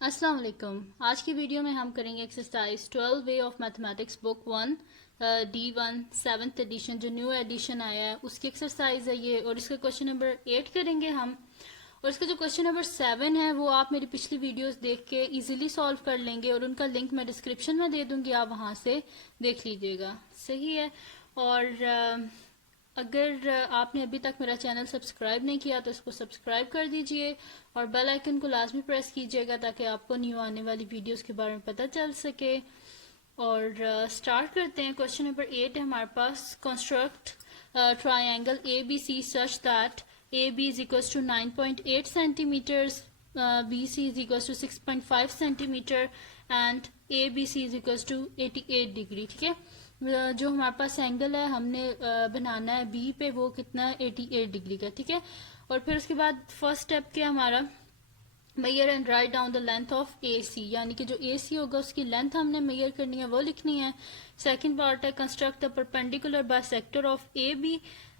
अस्सलाम वालेकुम। आज की वीडियो में हम करेंगे एक्सरसाइज 12 वे ऑफ mathematics book 1 D1 7th edition जो न्यू एडिशन आया है उसकी एक्सरसाइज है ये, और इसका क्वेश्चन नंबर 8 करेंगे हम। और इसका जो क्वेश्चन नंबर 7 है वो आप मेरी पिछली वीडियोस देख के इजीली सॉल्व कर लेंगे, और उनका लिंक मैं डिस्क्रिप्शन में दे दूंगी, आप वहां से देख लीजिएगा। सही है। और अगर आपने अभी तक मेरा चैनल सब्सक्राइब नहीं किया तो इसको सब्सक्राइब कर दीजिए और बेल आइकन को लाजमी प्रेस कीजिएगा ताकि आपको न्यू आने वाली वीडियोस के बारे में पता चल सके। और स्टार्ट करते हैं। क्वेश्चन नंबर 8 है हमारे पास। Construct triangle A B C such that A B is equal to 9.8 centimetres, B C is equal to 6.5 centimetre and A B C is equal to 88 degree. ठीक है। जो हमारे पास एंगल है हमने बनाना है बी पे, वो कितना है 88 डिग्री का। ठीक है। और फिर उसके बाद फर्स्ट स्टेप क्या हमारा, measure and write down the length of A C, यानी कि जो ए सी होगा उसकी लेंथ हमने मेयर करनी है, वो लिखनी है। सेकंड पार्ट है construct the perpendicular bisector of A B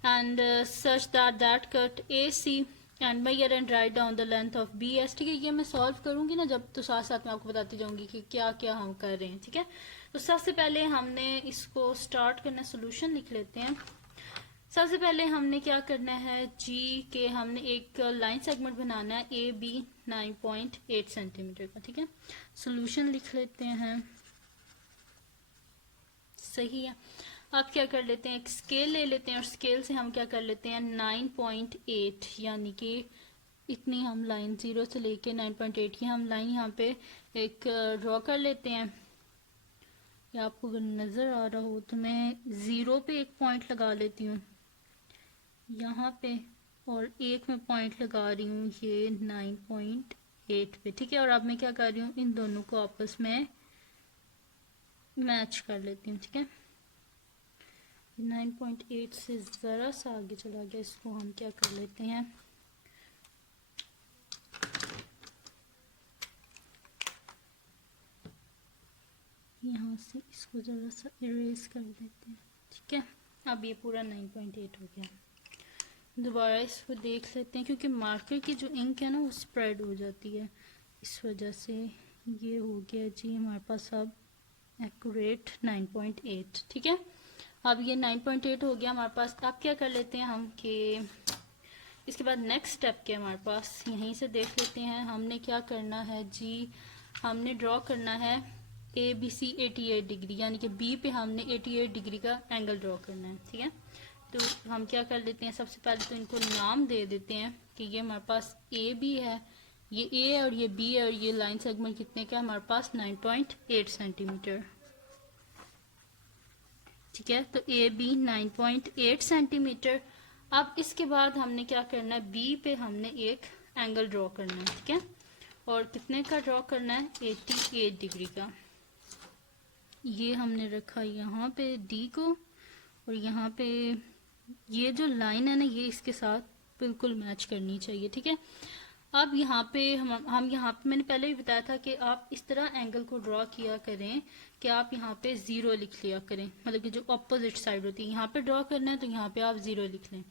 and such that that cut A C and measure and write down the length of B S. ठीक है। ये मैं सॉल्व करूंगी ना जब, तो साथ साथ मैं आपको बताती जाऊंगी कि क्या क्या हम कर रहे हैं। ठीक है। तो सबसे पहले हमने इसको स्टार्ट करना, सोल्यूशन लिख लेते हैं। सबसे पहले हमने क्या करना है जी के, हमने एक लाइन सेगमेंट बनाना है ए बी 9.8 सेंटीमीटर का। ठीक है। सोल्यूशन लिख लेते हैं। सही है। अब क्या कर लेते हैं, एक स्केल ले लेते हैं और स्केल से हम क्या कर लेते हैं 9.8, यानी कि इतनी हम लाइन 0 से लेके 9.8 की हम लाइन यहाँ पे एक ड्रॉ कर लेते हैं। या आपको अगर नजर आ रहा हो तो मैं 0 पे एक पॉइंट लगा लेती हूँ यहाँ पे, और एक मैं पॉइंट लगा रही हूँ ये 9.8 पे। ठीक है। और अब मैं क्या कर रही हूँ, इन दोनों को आपस में मैच कर लेती हूँ। ठीक है। 9.8 से ज़रा सा आगे चला गया, इसको हम क्या कर लेते हैं, यहाँ से इसको ज़रा सा इरेज कर देते हैं। ठीक है। अब ये पूरा 9.8 हो गया। दोबारा इसको देख लेते हैं, क्योंकि मार्कर की जो इंक है ना वो स्प्रेड हो जाती है, इस वजह से ये हो गया जी हमारे पास अब एक्यूरेट 9.8। ठीक है। अब ये 9.8 हो गया हमारे पास। अब क्या कर लेते हैं हम कि इसके बाद नेक्स्ट स्टेप क्या हमारे पास, यहीं से देख लेते हैं। हमने क्या करना है जी, हमने ड्रॉ करना है ए बी सी 88 डिग्री, यानी कि बी पे हमने 88 डिग्री का एंगल ड्रॉ करना है। ठीक है। तो हम क्या कर लेते हैं, सबसे पहले तो इनको नाम दे देते हैं कि ये हमारे पास ए बी है, ये ए है और ये बी है, और ये लाइन सेगमेंट कितने का हमारे पास 9.8 सेंटीमीटर। ठीक है। तो ए बी 9.8 सेंटीमीटर। अब इसके बाद हमने क्या करना है, बी पे हमने एक एंगल ड्रॉ करना है। ठीक है। और कितने का ड्रॉ करना है, 88 डिग्री का। ये हमने रखा यहाँ पे डी को, और यहाँ पे ये जो लाइन है ना ये इसके साथ बिल्कुल मैच करनी चाहिए। ठीक है। अब यहाँ पे हम यहाँ पे मैंने पहले भी बताया था कि आप इस तरह एंगल को ड्रॉ किया करें कि आप यहाँ पे 0 लिख लिया करें, मतलब कि जो ऑपोजिट साइड होती है, यहाँ पे ड्रॉ करना है तो यहाँ पे आप 0 लिख लें।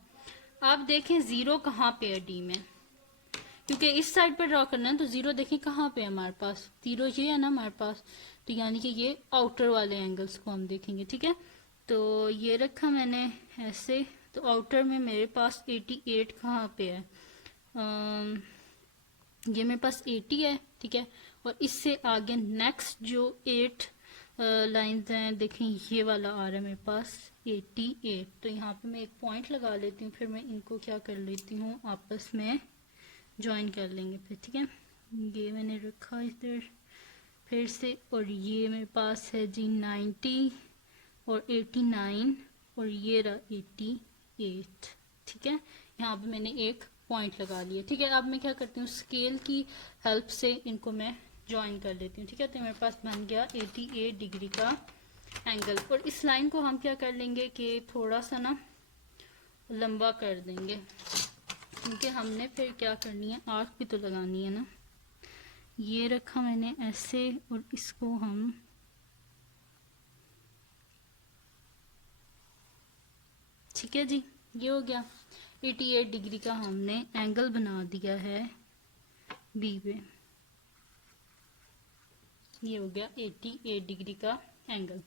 आप देखें 0 कहाँ पे है डी में, क्योंकि इस साइड पे ड्रॉ करना है तो 0 देखें कहाँ पे है हमारे पास, 0 ये है ना हमारे पास, तो यानी कि ये आउटर वाले एंगल्स को हम देखेंगे। ठीक है। तो ये रखा मैंने ऐसे, तो आउटर में मेरे पास 88 कहाँ पे है, ये मेरे पास 80 है। ठीक है। और इससे आगे नेक्स्ट जो 8 लाइंस हैं, देखें ये वाला आ रहा है मेरे पास 88। तो यहाँ पे मैं एक पॉइंट लगा लेती हूँ, फिर मैं इनको क्या कर लेती हूँ आपस में ज्वाइन कर लेंगे फिर। ठीक है। ये मैंने रखा इधर फिर से, और ये मेरे पास है जी 90 और 89, और ये रहा 88। ठीक है। यहाँ पे मैंने एक पॉइंट लगा लिया। ठीक है। अब मैं क्या करती हूँ, स्केल की हेल्प से इनको मैं ज्वाइन कर लेती हूँ। ठीक है। तो मेरे पास बन गया 88 डिग्री का एंगल। और इस लाइन को हम क्या कर लेंगे कि थोड़ा सा ना लंबा कर देंगे, क्योंकि हमने फिर क्या करनी है, आर्क भी तो लगानी है ना। ये रखा मैंने ऐसे, और इसको हम ठीक है जी, ये हो गया 88 डिग्री का हमने एंगल बना दिया है बी पे। ये हो गया 88 डिग्री का एंगल।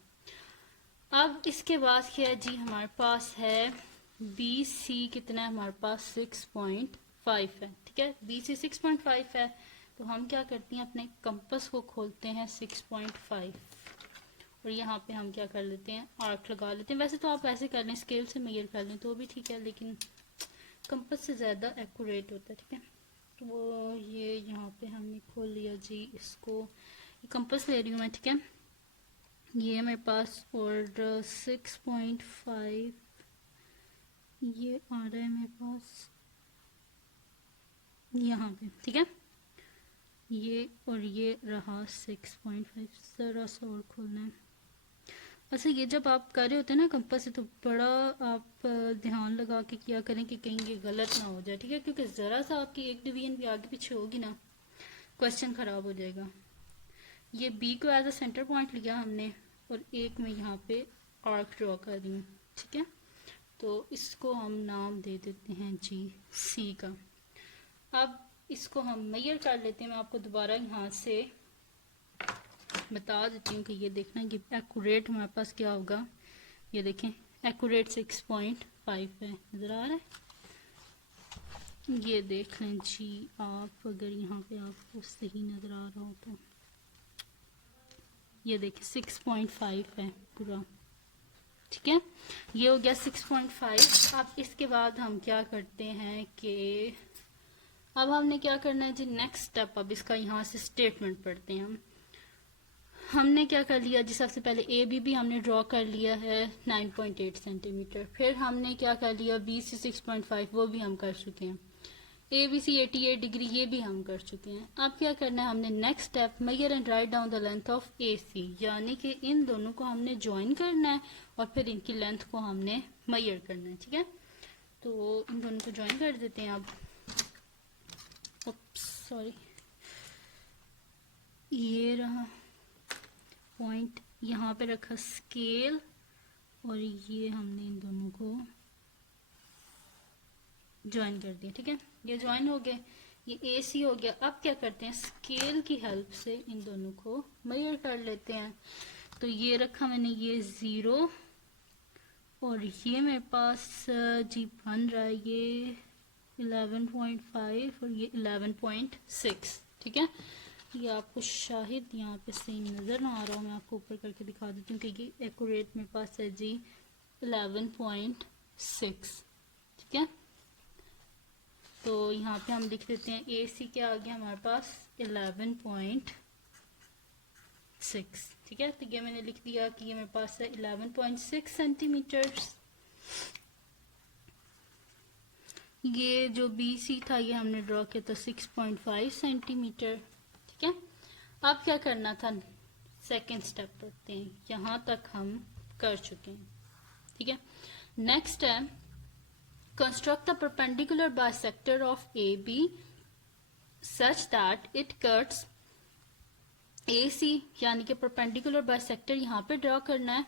अब इसके बाद क्या है जी, हमारे पास है बी सी कितना है, हमारे पास 6.5 है। ठीक है, बी सी 6.5 है, तो हम क्या करते हैं, अपने कंपस को खोलते हैं 6.5 और यहाँ पे हम क्या कर लेते हैं, आर्क लगा लेते हैं। वैसे तो आप ऐसे कर लें, स्केल से मेजर कर लें तो भी ठीक है, लेकिन कंपस से ज़्यादा एक्यूरेट होता है। ठीक है, तो वो ये यहाँ पे हमने खोल लिया जी इसको, कंपस ले रही हूँ मैं। ठीक है, ये मेरे पास और 6.5 ये आ रहा है मेरे पास यहाँ पे। ठीक है, ये और ये रहा 6.5, ज़रा सा और खोलना है। अच्छा, ये जब आप कर रहे होते हैं ना कंपास से, तो बड़ा आप ध्यान लगा के किया करें कि कहीं ये गलत ना हो जाए। ठीक है, क्योंकि ज़रा सा आपकी एक डिवीजन भी आगे पीछे होगी ना, क्वेश्चन ख़राब हो जाएगा। ये बी को एज अ सेंटर पॉइंट लिया हमने और एक में यहाँ पे आर्क ड्रॉ कर रही हूँ। ठीक है, तो इसको हम नाम दे देते हैं जी सी का। अब इसको हम मेजर कर लेते हैं। मैं आपको दोबारा यहाँ से बता देती हूँ कि ये देखना कि एक्यूरेट हमारे पास क्या होगा। ये देखें, एक्यूरेट 6.5 है, नज़र आ रहा है। ये देख लें जी आप, अगर यहाँ पे आपको सही नज़र आ रहा हो तो ये देखिए 6.5 है पूरा। ठीक है, ये हो गया 6.5। अब इसके बाद हम क्या करते हैं कि अब हमने क्या करना है जी, नेक्स्ट स्टेप। अब इसका यहाँ से स्टेटमेंट पढ़ते हैं हम। हमने क्या कर लिया जी, सबसे पहले ए बी भी हमने ड्रॉ कर लिया है 9.8 सेंटीमीटर। फिर हमने क्या कर लिया, बी सी 6.5 वो भी हम कर चुके हैं। ए बी सी 88 डिग्री ये भी हम कर चुके हैं। अब क्या करना है, हमने next step measure and write down the length of A C, यानी कि इन दोनों को हमने ज्वाइन करना है और फिर इनकी लेंथ को हमने मेजर करना है। ठीक है, तो इन दोनों को ज्वाइन कर देते हैं। अब सॉरी, ये रहा पॉइंट, यहाँ पे रखा स्केल और ये हमने इन दोनों को ज्वाइन कर दिया। ठीक है, ये ज्वाइन हो गए, ये ए सी हो गया। अब क्या करते हैं, स्केल की हेल्प से इन दोनों को मेजर कर लेते हैं। तो ये रखा मैंने, ये 0 और ये मेरे पास जी बन रहा है ये 11.5 और ये 11.6। ठीक है, ये आपको शायद यहाँ पे सही नज़र ना आ रहा हो, मैं आपको ऊपर करके दिखा देती हूँ कि ये एक्यूरेट मेरे पास है जी 11.6। ठीक है, तो यहाँ पे हम लिख देते हैं ए सी क्या आ गया हमारे पास 11.6। ठीक है, तो ये मैंने लिख दिया कि ये मेरे पास है 11.6 सेंटीमीटर। ये जो बी सी था ये हमने ड्रॉ किया था 6.5 सेंटीमीटर। ठीक है, अब क्या करना था, सेकेंड स्टेप पढ़ते हैं, यहाँ तक हम कर चुके हैं। ठीक है, नेक्स्ट है construct the perpendicular bisector of A B such that it cuts A C, यानी कि परपेंडिकुलर बाइसेक्टर यहाँ पे ड्रॉ करना है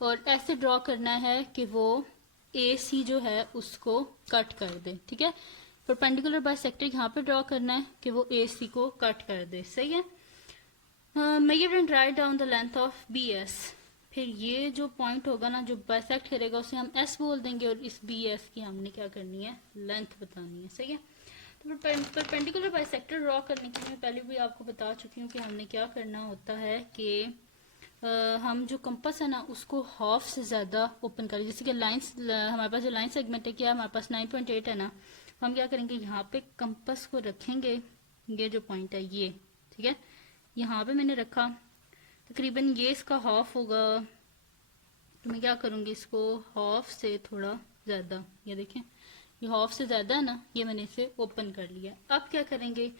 और ऐसे ड्रॉ करना है कि वो ए सी जो है उसको कट कर दे। ठीक है, परपेंडिकुलर बाइसेक्टर यहाँ पे ड्रॉ करना है कि वो ए सी को कट कर दे। सही है, measure and write down the length of B S. फिर ये जो पॉइंट होगा ना जो बाइसेक्ट करेगा उसे हम एस बोल देंगे और इस बी एस की हमने क्या करनी है, लेंथ बतानी है। सही है, तो परपेंडिकुलर बाइसेक्टर ड्रॉ करने के लिए मैं पहले भी आपको बता चुकी हूँ कि हमने क्या करना होता है कि हम जो कंपास है ना उसको हाफ से ज़्यादा ओपन करें। जैसे कि लाइंस, हमारे पास जो लाइन सेगमेंट है क्या, हमारे पास 9.8 है ना, हम क्या करेंगे, यहाँ पे कंपास को रखेंगे, ये जो पॉइंट है ये। ठीक है, यहाँ पे मैंने रखा, तकरीबन ये इसका हाफ होगा, तो मैं क्या करूँगी, इसको हाफ से थोड़ा ज़्यादा, ये देखें ये हाफ से ज़्यादा है ना, ये मैंने इसे ओपन कर लिया। अब क्या करेंगे,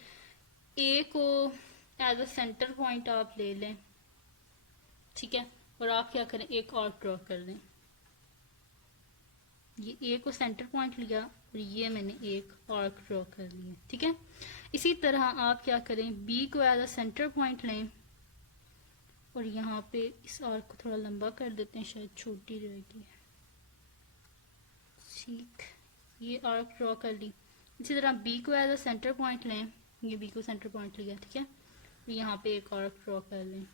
ए को एज अ सेंटर पॉइंट आप ले लें। ठीक है, और आप क्या करें, एक और ड्रॉ कर दें। ये ए को सेंटर पॉइंट लिया और ये मैंने एक आर्क ड्रॉ कर लिया। ठीक है, इसी तरह आप क्या करें, बी को एज अ सेंटर पॉइंट लें और यहाँ पे इस आर्क को थोड़ा लंबा कर देते हैं, शायद छोटी रहेगी। ठीक, ये आर्क ड्रॉ कर ली। इसी तरह बी को एज अ सेंटर पॉइंट लें, ये बी को सेंटर पॉइंट लिया। ठीक है, यहाँ पे एक आर्क ड्रॉ कर लें।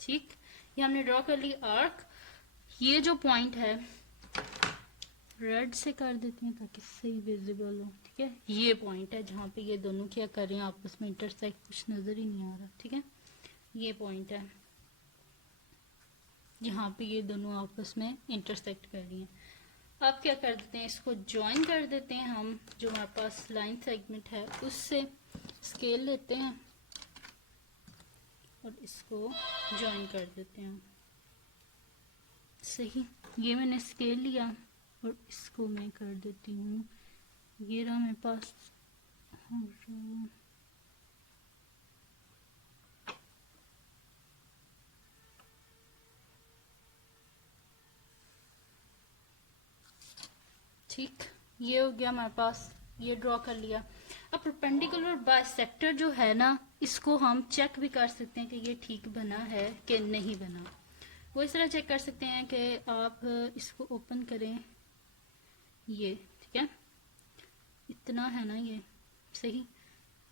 ठीक, ये हमने ड्रॉ कर ली आर्क। ये जो पॉइंट है रेड से कर देते हैं ताकि सही विजिबल हो। ठीक है, ये पॉइंट है जहाँ पे ये दोनों क्या कर रहे हैं आपस में इंटरसेक्ट, कुछ नजर ही नहीं आ रहा। ठीक है, ये पॉइंट है जहाँ पे ये दोनों आपस में इंटरसेक्ट कर रही हैं। अब क्या कर देते हैं, इसको ज्वाइन कर देते हैं हम, जो हमारे पास लाइन सेगमेंट है उससे स्केल लेते हैं और इसको ज्वाइन कर देते हैं। सही, ये मैंने स्केल लिया और इसको मैं कर देती हूँ, ये रहा मेरे पास। और ठीक, ये हो गया हमारे पास, ये ड्रॉ कर लिया। अब परपेंडिकुलर बाइसेक्टर जो है ना, इसको हम चेक भी कर सकते हैं कि ये ठीक बना है कि नहीं बना। वो इस तरह चेक कर सकते हैं कि आप इसको ओपन करें, ये ठीक है, इतना है ना ये, सही।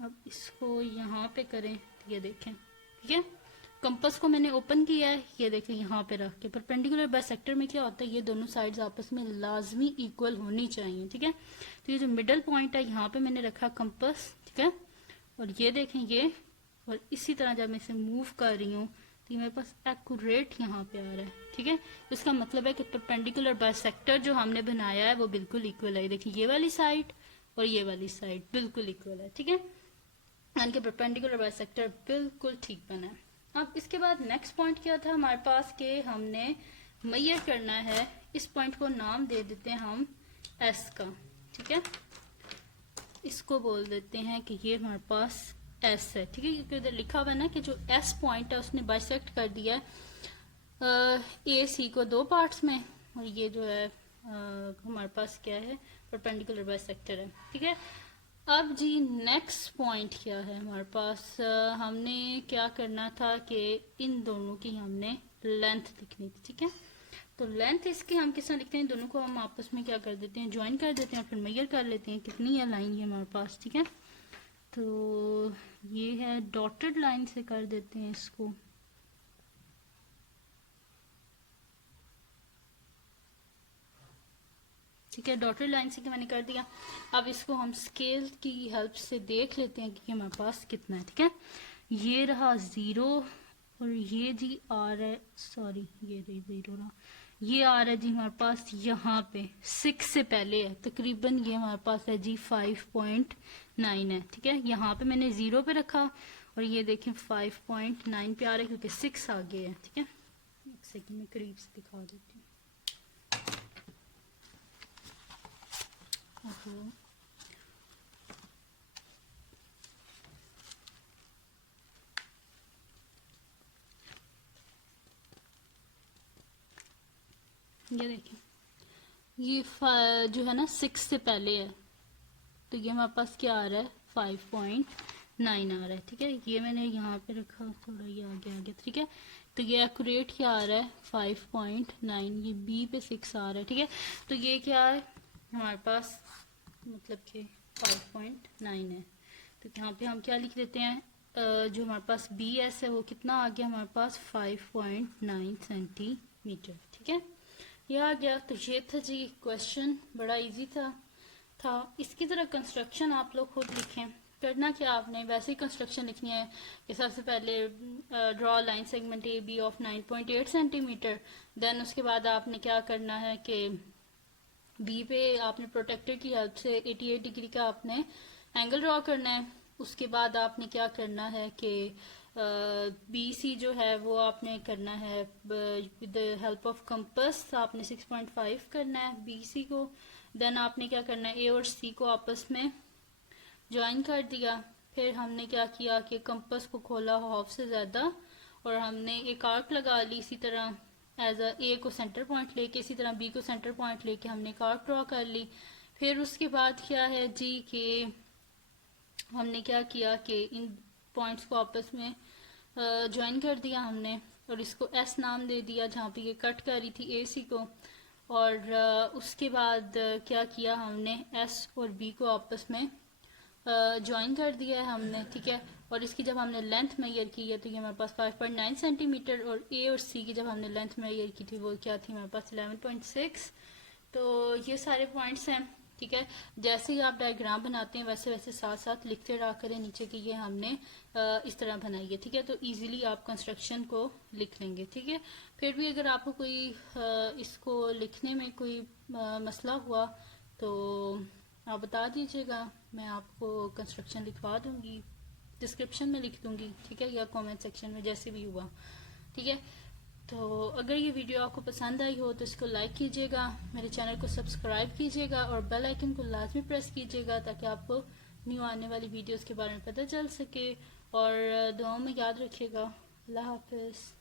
अब इसको यहाँ पे करें, ये देखें, ठीक है, कंपास को मैंने ओपन किया है, ये देखें यहाँ पे रख के। परपेंडिकुलर बाइसेक्टर में क्या होता है, ये दोनों साइड्स आपस में लाजमी इक्वल होनी चाहिए। ठीक है, तो ये जो मिडल पॉइंट है यहाँ पे मैंने रखा कंपास। ठीक है, और ये देखें ये, और इसी तरह जब मैं इसे मूव कर रही हूँ तो मेरे पास एक्यूरेट यहाँ पे आ रहा है। ठीक है, इसका मतलब है कि परपेंडिकुलर बाइसेक्टर जो हमने बनाया है वो बिल्कुल इक्वल है। देखिए ये वाली साइड और ये वाली साइड बिल्कुल इक्वल है। ठीक है, यानी कि परपेंडिकुलर बाइसेक्टर बिल्कुल ठीक बना है। अब इसके बाद नेक्स्ट पॉइंट क्या था हमारे पास, कि हमने मेजर करना है। इस पॉइंट को नाम दे देते हैं हम एस का। ठीक है, इसको बोल देते हैं कि ये हमारे पास एस है। ठीक है, क्योंकि इधर लिखा हुआ है ना कि जो एस पॉइंट है उसने बाइसेक्ट कर दिया है ए सी को दो पार्ट्स में, और ये जो है हमारे पास क्या है, परपेंडिकुलर बाइसेक्टर है। ठीक है, अब जी नेक्स्ट पॉइंट क्या है हमारे पास, हमने क्या करना था कि इन दोनों की हमने लेंथ लिखनी थी। ठीक है, तो लेंथ इसकी हम किस तरह लिखते हैं, दोनों को हम आपस में क्या कर देते हैं, ज्वाइन कर देते हैं और फिर मेजर कर लेते हैं कितनी है लाइन ये हमारे पास। ठीक है, तो ये है डॉटेड लाइन से कर देते हैं इसको। ठीक है, डॉटेड लाइन से मैंने कर दिया। अब इसको हम स्केल की हेल्प से देख लेते हैं कि हमारे पास कितना है। ठीक है, ये रहा 0 और ये जी आ रहा है, सॉरी ये 0 रहा, ये आ रहा है जी हमारे पास यहाँ पे 6 से पहले है, तकरीबन ये हमारे पास है जी 5.9 है। ठीक है, यहाँ पे मैंने 0 पे रखा और ये देखें 5.9 पे आ रहा है क्योंकि 6 आगे है। ठीक है, एक सेकंड में करीब से दिखा देती हूँ। ये देखें, ये जो है ना 6 से पहले है, तो ये हमारे पास क्या आ रहा है 5.9 आ रहा है। ठीक है, ये मैंने यहाँ पे रखा, थोड़ा ये आगे आ गया। ठीक है, तो ये एक्यूरेट क्या आ रहा है 5.9, ये बी पे 6 आ रहा है। ठीक है, तो ये क्या है हमारे पास, मतलब कि 5.9 है। तो यहाँ पे हम क्या लिख देते हैं, जो हमारे पास बी एस है वो कितना आ गया हमारे पास 5.9 सेंटीमीटर। ठीक है, ये आ गया। तो ये था जी क्वेश्चन, बड़ा इजी था। इसकी तरह कंस्ट्रक्शन आप लोग खुद लिखें। करना क्या आपने, वैसे ही कंस्ट्रक्शन लिखनी है कि सबसे पहले draw line segment A B of 9.8 centimetre. Then उसके बाद आपने क्या करना है कि बी पे आपने प्रोटेक्टर की हेल्प से 88 डिग्री का आपने एंगल ड्रॉ करना है। उसके बाद आपने क्या करना है कि बी सी जो है वो आपने करना है with the help of compass, आपने 6.5 करना है बी सी को। देन आपने क्या करना है, ए और सी को आपस में ज्वाइन कर दिया। फिर हमने क्या किया कि कंपास को खोला हाफ से ज़्यादा और हमने एक आर्क लगा ली, इसी तरह एज ए को सेंटर पॉइंट लेके, इसी तरह बी को सेंटर पॉइंट लेके हमने एक आर्क ड्रॉ कर ली। फिर उसके बाद क्या है जी कि हमने क्या किया कि इन पॉइंट्स को आपस में ज्वाइन कर दिया हमने और इसको एस नाम दे दिया जहाँ पे ये कट कर रही थी ए सी को। और उसके बाद क्या किया हमने, एस और बी को आपस में ज्वाइन कर दिया है हमने। ठीक है, और इसकी जब हमने लेंथ मेजर की है तो ये हमारे पास 5.9 सेंटीमीटर, और ए और सी की जब हमने लेंथ मेजर की थी वो क्या थी हमारे पास 11.6। तो ये सारे पॉइंट्स हैं, ठीक है। जैसे ही आप डायग्राम बनाते हैं वैसे वैसे साथ साथ लिखते रहा करें नीचे कि ये हमने इस तरह बनाई है, ठीक है। तो इजीली आप कंस्ट्रक्शन को लिख लेंगे, ठीक है। फिर भी अगर आपको कोई इसको लिखने में कोई मसला हुआ तो आप बता दीजिएगा, मैं आपको कंस्ट्रक्शन लिखवा दूंगी, डिस्क्रिप्शन में लिख दूंगी, ठीक है, या कमेंट सेक्शन में, जैसे भी हुआ, ठीक है। तो अगर ये वीडियो आपको पसंद आई हो तो इसको लाइक कीजिएगा, मेरे चैनल को सब्सक्राइब कीजिएगा और बेल आइकन को लाजमी प्रेस कीजिएगा ताकि आपको न्यू आने वाली वीडियोस के बारे में पता चल सके। और दुआओं में याद रखिएगा। अल्लाह हाफिज़।